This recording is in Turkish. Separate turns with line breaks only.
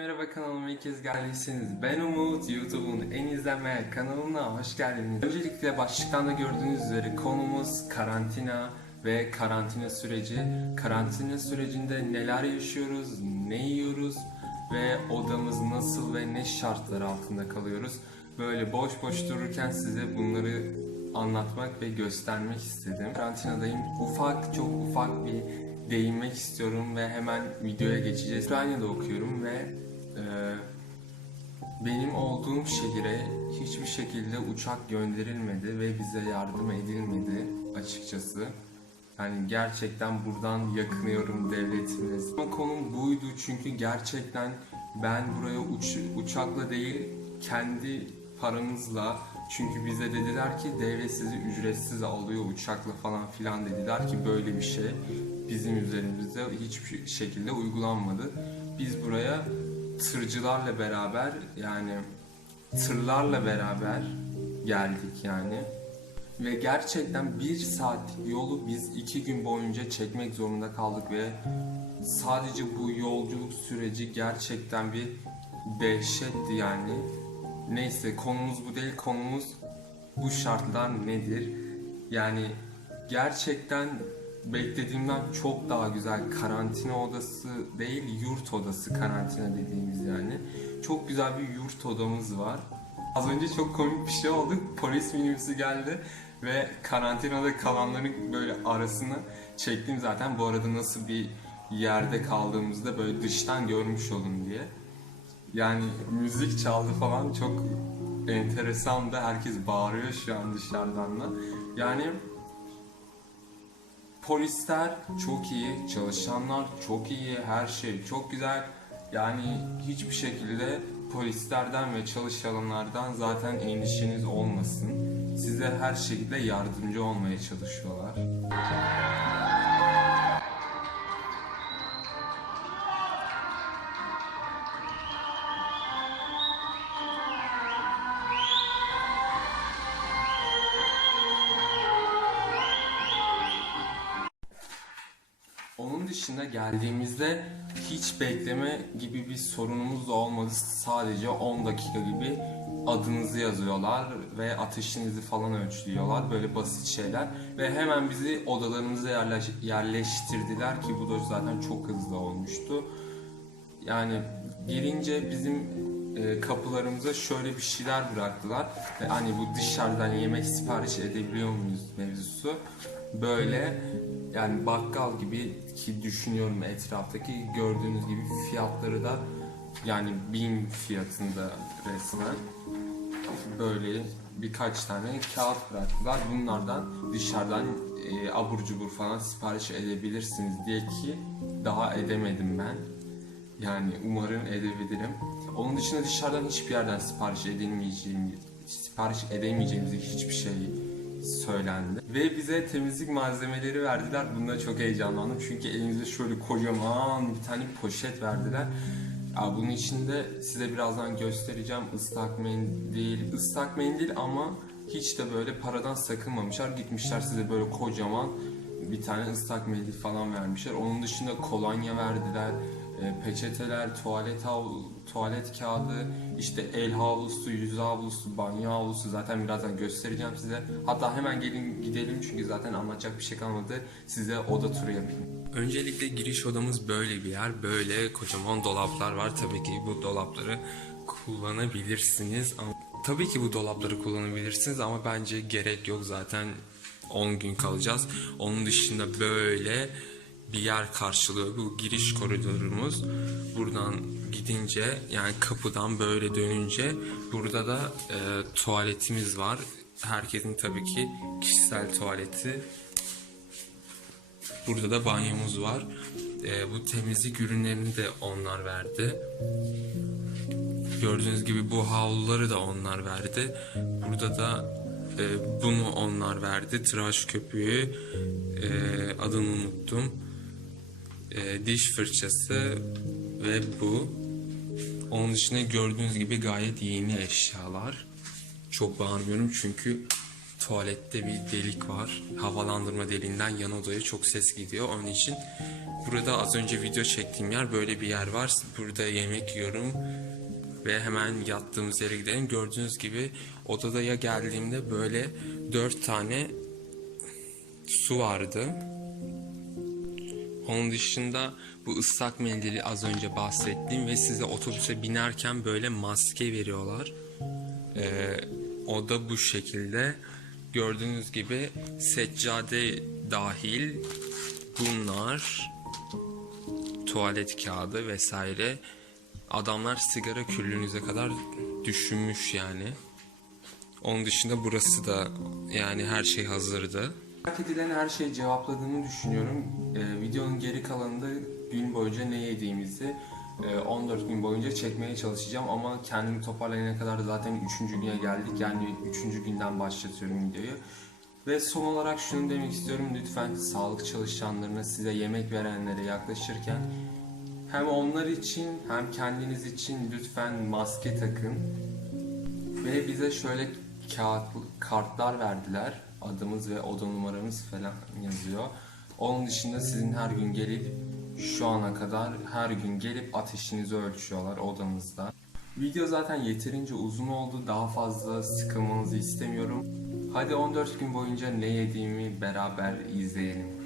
merhaba kanalıma ilk kez geldiyseniz ben Umut, YouTube'un en izlenmeyen kanalına hoş geldiniz. Öncelikle başlıktan da gördüğünüz üzere konumuz karantina ve karantina süreci. Karantina sürecinde neler yaşıyoruz, ne yiyoruz ve odamız nasıl ve ne şartlar altında kalıyoruz. Böyle boş boş dururken size bunları anlatmak ve göstermek istedim. Karantinadayım. Ufak, çok ufak bir değinmek istiyorum ve hemen videoya geçeceğiz. Ukrayna'da okuyorum ve e, benim olduğum şehire hiçbir şekilde uçak gönderilmedi ve bize yardım edilmedi açıkçası. Yani gerçekten buradan yakınıyorum devletimiz. Ama konum buydu çünkü gerçekten ben buraya uç, uçakla değil kendi paramızla çünkü bize dediler ki devlet sizi ücretsiz alıyor uçakla falan filan dediler ki böyle bir şey bizim üzerimizde hiçbir şekilde uygulanmadı. Biz buraya tırcılarla beraber yani tırlarla beraber geldik yani. Ve gerçekten bir saatlik yolu biz iki gün boyunca çekmek zorunda kaldık ve sadece bu yolculuk süreci gerçekten bir dehşetti yani. Neyse konumuz bu değil konumuz bu şartlar nedir? Yani gerçekten beklediğimden çok daha güzel karantina odası değil yurt odası karantina dediğimiz yani. Çok güzel bir yurt odamız var. Az önce çok komik bir şey oldu. Polis minibüsü geldi ve karantinada kalanların böyle arasını çektim zaten. Bu arada nasıl bir yerde kaldığımızda böyle dıştan görmüş olun diye. Yani müzik çaldı falan çok enteresan da herkes bağırıyor şu an dışarıdan da. Yani polisler çok iyi, çalışanlar çok iyi, her şey çok güzel. Yani hiçbir şekilde polislerden ve çalışanlardan zaten endişeniz olmasın. Size her şekilde yardımcı olmaya çalışıyorlar. Dışında geldiğimizde hiç bekleme gibi bir sorunumuz da olmadı. Sadece 10 dakika gibi adınızı yazıyorlar ve ateşinizi falan ölçüyorlar. Böyle basit şeyler. Ve hemen bizi odalarımıza yerleş- yerleştirdiler ki bu da zaten çok hızlı olmuştu. Yani girince bizim e, kapılarımıza şöyle bir şeyler bıraktılar. E, hani bu dışarıdan yemek sipariş edebiliyor muyuz mevzusu. Böyle yani bakkal gibi ki düşünüyorum etraftaki gördüğünüz gibi fiyatları da yani bin fiyatında resmen böyle birkaç tane kağıt bıraktılar. Bunlardan dışarıdan e, abur cubur falan sipariş edebilirsiniz diye ki daha edemedim ben. Yani umarım edebilirim. Onun dışında dışarıdan hiçbir yerden sipariş edilmeyeceğim, sipariş edemeyeceğimiz hiçbir şey söylendi. Ve bize temizlik malzemeleri verdiler. Bunda çok heyecanlandım. Çünkü elimizde şöyle kocaman bir tane poşet verdiler. Ya bunun içinde size birazdan göstereceğim ıslak mendil. Islak mendil ama hiç de böyle paradan sakınmamışlar. Gitmişler size böyle kocaman bir tane ıslak mendil falan vermişler. Onun dışında kolonya verdiler, peçeteler, tuvalet hav- tuvalet kağıdı, işte el havlusu, yüz havlusu, banyo havlusu zaten birazdan göstereceğim size. Hatta hemen gelin gidelim çünkü zaten anlatacak bir şey kalmadı. Size oda turu yapayım. Öncelikle giriş odamız böyle bir yer. Böyle kocaman dolaplar var. Tabii ki bu dolapları kullanabilirsiniz. Ama tabii ki bu dolapları kullanabilirsiniz ama bence gerek yok zaten 10 gün kalacağız. Onun dışında böyle bir yer karşılıyor. Bu giriş koridorumuz. Buradan gidince yani kapıdan böyle dönünce burada da e, tuvaletimiz var. Herkesin tabii ki kişisel tuvaleti. Burada da banyomuz var. E, bu temizlik ürünlerini de onlar verdi. Gördüğünüz gibi bu havluları da onlar verdi. Burada da e, bunu onlar verdi. Tıraş köpüğü, e, adını unuttum. E, diş fırçası ve bu. Onun dışında gördüğünüz gibi gayet yeni eşyalar. Çok bağırmıyorum çünkü tuvalette bir delik var. Havalandırma deliğinden yan odaya çok ses gidiyor. Onun için burada az önce video çektiğim yer böyle bir yer var. Burada yemek yiyorum ve hemen yattığımız yere gidelim. Gördüğünüz gibi odada ya geldiğimde böyle dört tane su vardı. Onun dışında bu ıslak mendili az önce bahsettiğim ve size otobüse binerken böyle maske veriyorlar. Ee, o da bu şekilde. Gördüğünüz gibi seccade dahil bunlar tuvalet kağıdı vesaire. Adamlar sigara küllüğünüze kadar düşünmüş yani. Onun dışında burası da yani her şey hazırdı. Merak edilen her şeyi cevapladığımı düşünüyorum. Ee, videonun geri kalanında gün boyunca ne yediğimizi e, 14 gün boyunca çekmeye çalışacağım ama kendimi toparlayana kadar zaten 3. güne geldik. Yani 3. günden başlatıyorum videoyu. Ve son olarak şunu demek istiyorum. Lütfen sağlık çalışanlarına, size yemek verenlere yaklaşırken hem onlar için hem kendiniz için lütfen maske takın. Ve bize şöyle kağıt, kartlar verdiler. Adımız ve oda numaramız falan yazıyor. Onun dışında sizin her gün gelip şu ana kadar her gün gelip ateşinizi ölçüyorlar odanızda. Video zaten yeterince uzun oldu. Daha fazla sıkılmanızı istemiyorum. Hadi 14 gün boyunca ne yediğimi beraber izleyelim.